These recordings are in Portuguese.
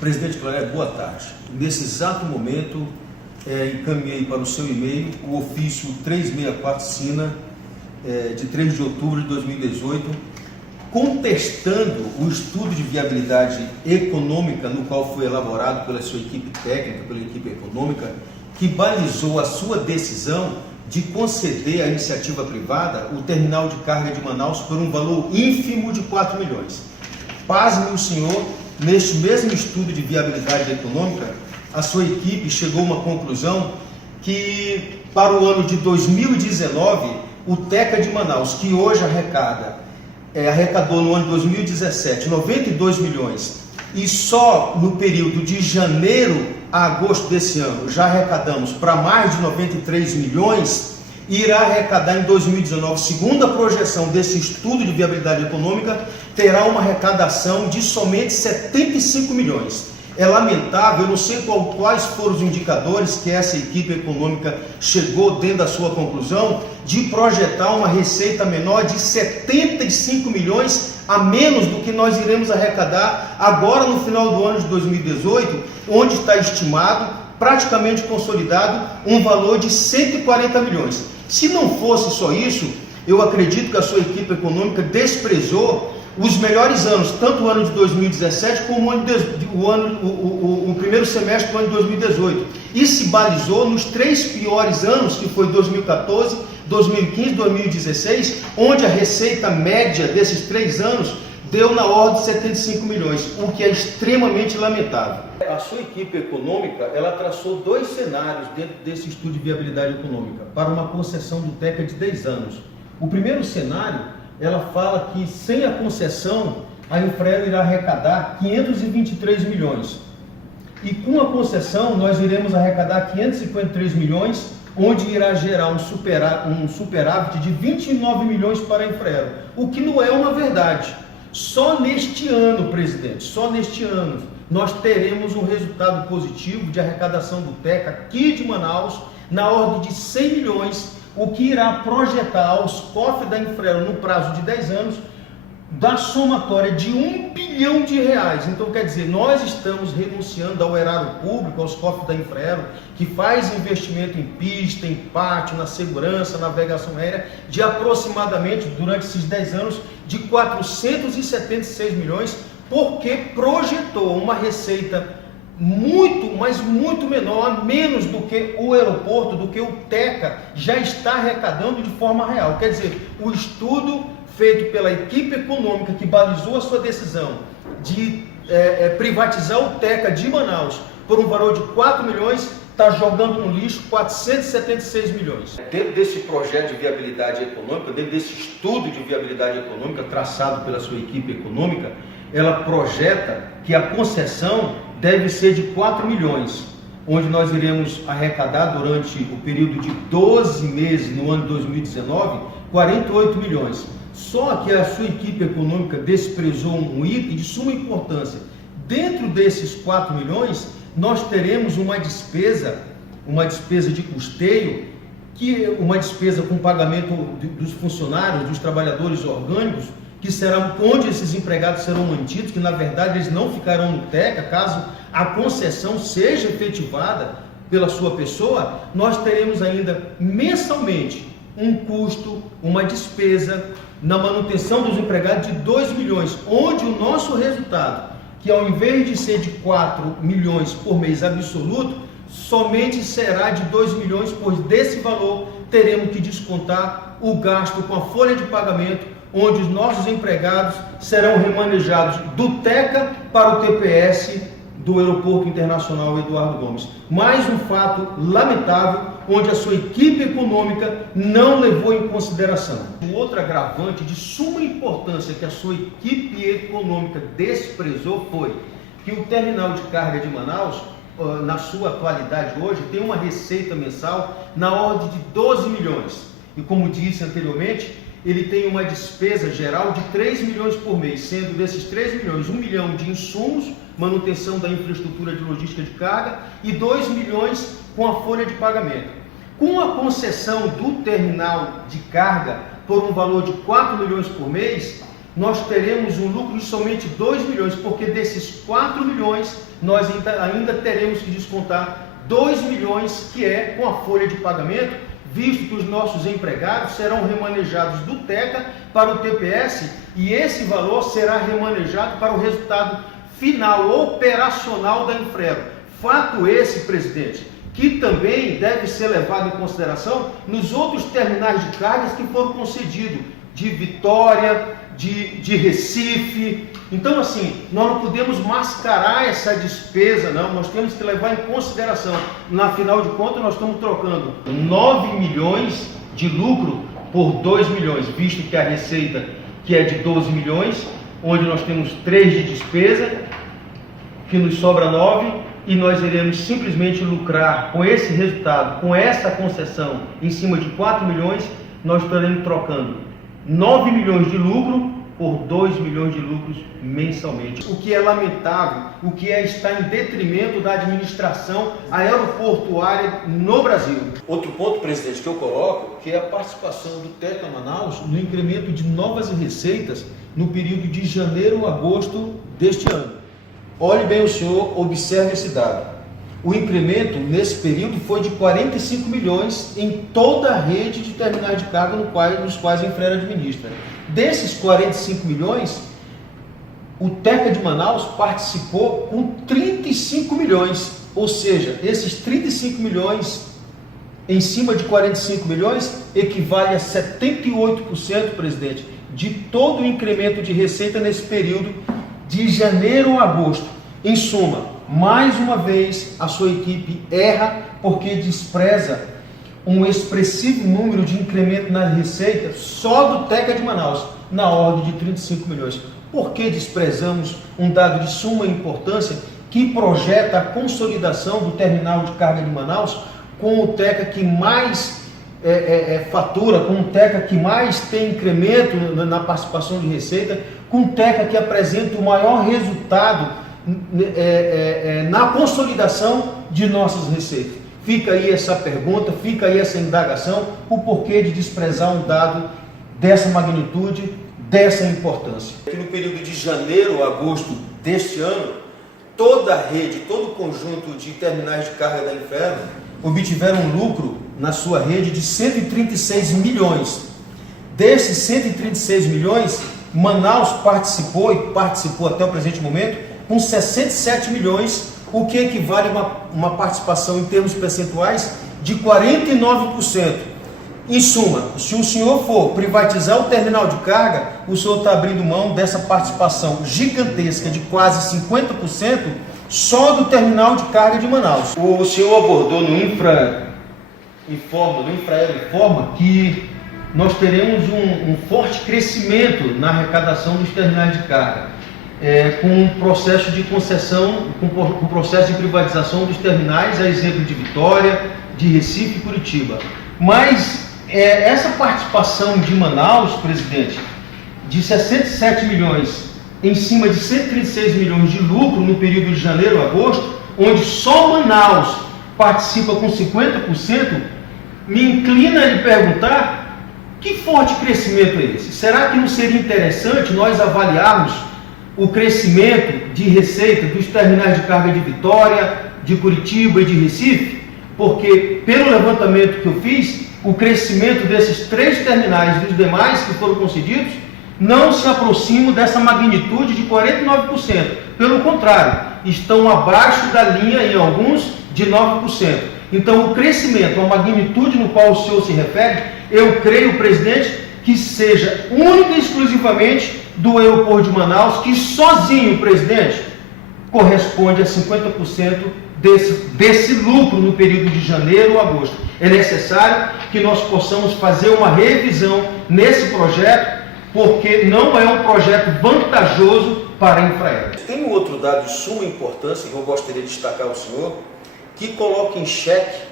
Presidente Claré, boa tarde. Nesse exato momento, encaminhei para o seu e-mail o ofício 364-SINA de 3 de outubro de 2018, contestando o estudo de viabilidade econômica no qual foi elaborado pela sua equipe técnica, pela equipe econômica, que balizou a sua decisão de conceder à iniciativa privada o terminal de carga de Manaus por um valor ínfimo de 4 milhões. Pasme o senhor, neste mesmo estudo de viabilidade econômica, a sua equipe chegou a uma conclusão que para o ano de 2019, o TECA de Manaus, que hoje arrecadou no ano de 2017 92 milhões, e só no período de janeiro a agosto desse ano já arrecadamos para mais de 93 milhões, irá arrecadar em 2019, segundo a projeção desse estudo de viabilidade econômica, terá uma arrecadação de somente 75 milhões. É lamentável, eu não sei quais foram os indicadores que essa equipe econômica chegou dentro da sua conclusão, de projetar uma receita menor de 75 milhões a menos do que nós iremos arrecadar agora no final do ano de 2018, onde está estimado, praticamente consolidado, um valor de 140 milhões. Se não fosse só isso, eu acredito que a sua equipe econômica desprezou os melhores anos, tanto o ano de 2017 como o primeiro semestre do ano de 2018. E se balizou nos 3 piores anos, que foi 2014, 2015 e 2016, onde a receita média desses 3 anos deu na ordem de 75 milhões, o que é extremamente lamentável. A sua equipe econômica, ela traçou 2 cenários dentro desse estudo de viabilidade econômica, para uma concessão do TECA de 10 anos. O primeiro cenário, ela fala que sem a concessão, a Infraero irá arrecadar 523 milhões. E com a concessão, nós iremos arrecadar 553 milhões, onde irá gerar um superávit de 29 milhões para a Infraero, o que não é uma verdade. Só neste ano, presidente, só neste ano, nós teremos um resultado positivo de arrecadação do TECA aqui de Manaus, na ordem de 100 milhões, o que irá projetar aos cofres da Infraero no prazo de 10 anos, da somatória de R$1 bilhão. Então, quer dizer, nós estamos renunciando ao erário público, aos cofres da Infraero, que faz investimento em pista, em pátio, na segurança, navegação aérea, de aproximadamente, durante esses 10 anos, de 476 milhões, porque projetou uma receita muito, mas muito menor, menos do que o aeroporto, do que o TECA já está arrecadando de forma real. Quer dizer, o estudo feito pela equipe econômica que balizou a sua decisão de privatizar o TECA de Manaus por um valor de 4 milhões, está jogando no lixo 476 milhões. Dentro desse projeto de viabilidade econômica, dentro desse estudo de viabilidade econômica traçado pela sua equipe econômica, ela projeta que a concessão deve ser de 4 milhões, onde nós iremos arrecadar durante o período de 12 meses no ano de 2019, 48 milhões. Só que a sua equipe econômica desprezou um item de suma importância. Dentro desses 4 milhões, nós teremos uma despesa de custeio, uma despesa com pagamento dos funcionários, dos trabalhadores orgânicos, que serão onde esses empregados serão mantidos, que na verdade eles não ficarão no TECA, caso a concessão seja efetivada pela sua pessoa. Nós teremos ainda mensalmente um custo, uma despesa na manutenção dos empregados de 2 milhões, onde o nosso resultado, que ao invés de ser de 4 milhões por mês absoluto, somente será de 2 milhões, pois desse valor teremos que descontar o gasto com a folha de pagamento, onde os nossos empregados serão remanejados do TECA para o TPS do Aeroporto Internacional Eduardo Gomes. Mais um fato lamentável, onde a sua equipe econômica não levou em consideração. Um outro agravante de suma importância que a sua equipe econômica desprezou foi que o terminal de carga de Manaus, na sua atualidade hoje, tem uma receita mensal na ordem de 12 milhões. E como disse anteriormente, ele tem uma despesa geral de 3 milhões por mês, sendo desses 3 milhões, 1 milhão de insumos, manutenção da infraestrutura de logística de carga, e 2 milhões com a folha de pagamento. Com a concessão do terminal de carga por um valor de 4 milhões por mês, nós teremos um lucro de somente 2 milhões, porque desses 4 milhões nós ainda teremos que descontar 2 milhões, que é com a folha de pagamento, visto que os nossos empregados serão remanejados do TECA para o TPS e esse valor será remanejado para o resultado final operacional da Infraero. Fato esse, presidente, que também deve ser levado em consideração nos outros terminais de cargas que foram concedidos, de Vitória, de Recife. Então, assim, nós não podemos mascarar essa despesa, não. Nós temos que levar em consideração. Na final de contas, nós estamos trocando 9 milhões de lucro por 2 milhões, visto que a receita, que é de 12 milhões, onde nós temos 3 de despesa, que nos sobra 9, e nós iremos simplesmente lucrar com esse resultado, com essa concessão em cima de 4 milhões, nós estaremos trocando 9 milhões de lucro por 2 milhões de lucros mensalmente. O que é lamentável, o que está em detrimento da administração aeroportuária no Brasil. Outro ponto, presidente, que eu coloco, que é a participação do TECA Manaus no incremento de novas receitas no período de janeiro a agosto deste ano. Olhe bem o senhor, observe esse dado. O incremento nesse período foi de 45 milhões em toda a rede de terminais de carga nos quais a Infraero administra. Desses 45 milhões, o TECA de Manaus participou com 35 milhões. Ou seja, esses 35 milhões em cima de 45 milhões equivale a 78%, presidente, de todo o incremento de receita nesse período de janeiro a agosto. Em suma, mais uma vez, a sua equipe erra porque despreza um expressivo número de incremento na receita só do TECA de Manaus, na ordem de 35 milhões. Por que desprezamos um dado de suma importância que projeta a consolidação do terminal de carga de Manaus com o TECA que mais fatura, com o TECA que mais tem incremento na participação de receita, com o TECA que apresenta o maior resultado na consolidação de nossas receitas? Fica aí essa pergunta, fica aí essa indagação, o porquê de desprezar um dado dessa magnitude, dessa importância. Aqui no período de janeiro a agosto deste ano, toda a rede, todo o conjunto de terminais de carga da Infraero obtiveram um lucro na sua rede de 136 milhões. Desses 136 milhões, Manaus participou e participou até o presente momento com 67 milhões, o que equivale a uma participação em termos percentuais de 49%. Em suma, se o senhor for privatizar o terminal de carga, o senhor está abrindo mão dessa participação gigantesca de quase 50% só do terminal de carga de Manaus. O senhor abordou no Infraero Informa que nós teremos um forte crescimento na arrecadação dos terminais de carga. Com um processo de concessão, com processo de privatização dos terminais, a exemplo de Vitória, de Recife e Curitiba. Mas essa participação de Manaus, presidente, de 67 milhões em cima de 136 milhões de lucro no período de janeiro a agosto, onde só Manaus participa com 50%, me inclina a lhe perguntar que forte crescimento é esse? Será que não seria interessante nós avaliarmos o crescimento de receita dos terminais de carga de Vitória, de Curitiba e de Recife? Porque, pelo levantamento que eu fiz, o crescimento desses 3 terminais e dos demais que foram concedidos não se aproximam dessa magnitude de 49%. Pelo contrário, estão abaixo da linha, em alguns, de 9%. Então, o crescimento, a magnitude no qual o senhor se refere, eu creio, presidente, que seja única e exclusivamente do aeroporto de Manaus, que sozinho, presidente, corresponde a 50% desse lucro no período de janeiro a agosto. É necessário que nós possamos fazer uma revisão nesse projeto, porque não é um projeto vantajoso para a Infraero. Tem um outro dado de suma importância que eu gostaria de destacar ao senhor, que coloca em xeque,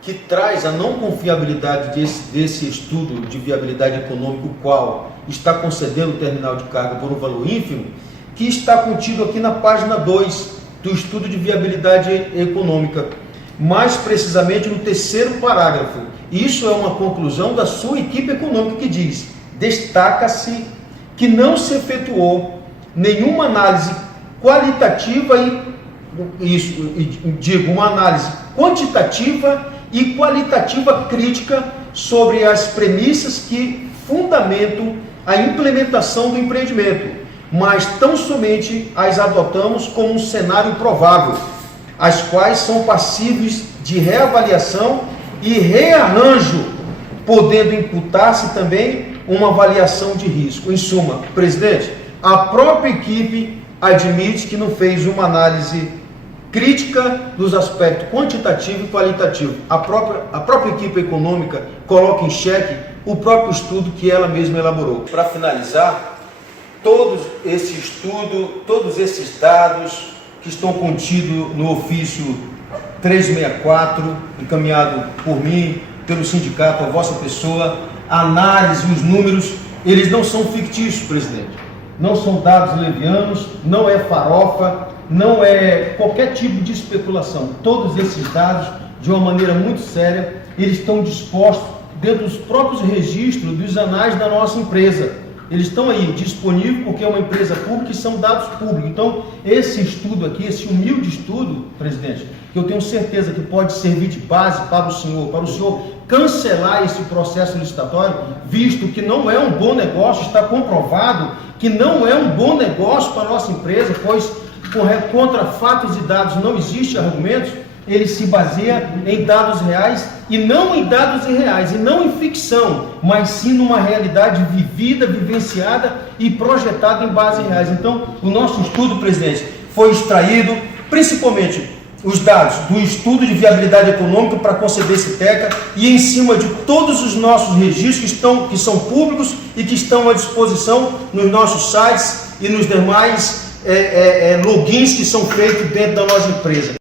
que traz a não confiabilidade desse estudo de viabilidade econômica, o qual está concedendo o terminal de carga por um valor ínfimo, que está contido aqui na página 2 do estudo de viabilidade econômica, mais precisamente no 3º parágrafo. Isso é uma conclusão da sua equipe econômica que diz: destaca-se que não se efetuou nenhuma análise qualitativa uma análise quantitativa e qualitativa crítica sobre as premissas que fundamentam a implementação do empreendimento, mas tão somente as adotamos como um cenário provável, as quais são passíveis de reavaliação e rearranjo, podendo imputar-se também uma avaliação de risco. Em suma, presidente, a própria equipe admite que não fez uma análise crítica dos aspectos quantitativo e qualitativo. A própria equipe econômica coloca em xeque o próprio estudo que ela mesma elaborou. Para finalizar, todo esse estudo, todos esses dados que estão contidos no ofício 364, encaminhado por mim, pelo sindicato, a vossa pessoa, a análise, os números, eles não são fictícios, presidente. Não são dados levianos, não é farofa, não é qualquer tipo de especulação. Todos esses dados, de uma maneira muito séria, eles estão dispostos dentro dos próprios registros dos anais da nossa empresa. Eles estão aí disponíveis porque é uma empresa pública e são dados públicos. Então, esse estudo aqui, esse humilde estudo, presidente, que eu tenho certeza que pode servir de base para o senhor cancelar esse processo licitatório, visto que não é um bom negócio, está comprovado que não é um bom negócio para a nossa empresa, pois contra fatos e dados não existe argumentos, ele se baseia em dados reais e não em dados irreais, e não em ficção, mas sim numa realidade vivida, vivenciada e projetada em bases reais. Então, o nosso estudo, presidente, foi extraído principalmente os dados do estudo de viabilidade econômica para conceber esse TECA e em cima de todos os nossos registros que são públicos e que estão à disposição nos nossos sites e nos demais logins que são feitos dentro da nossa empresa.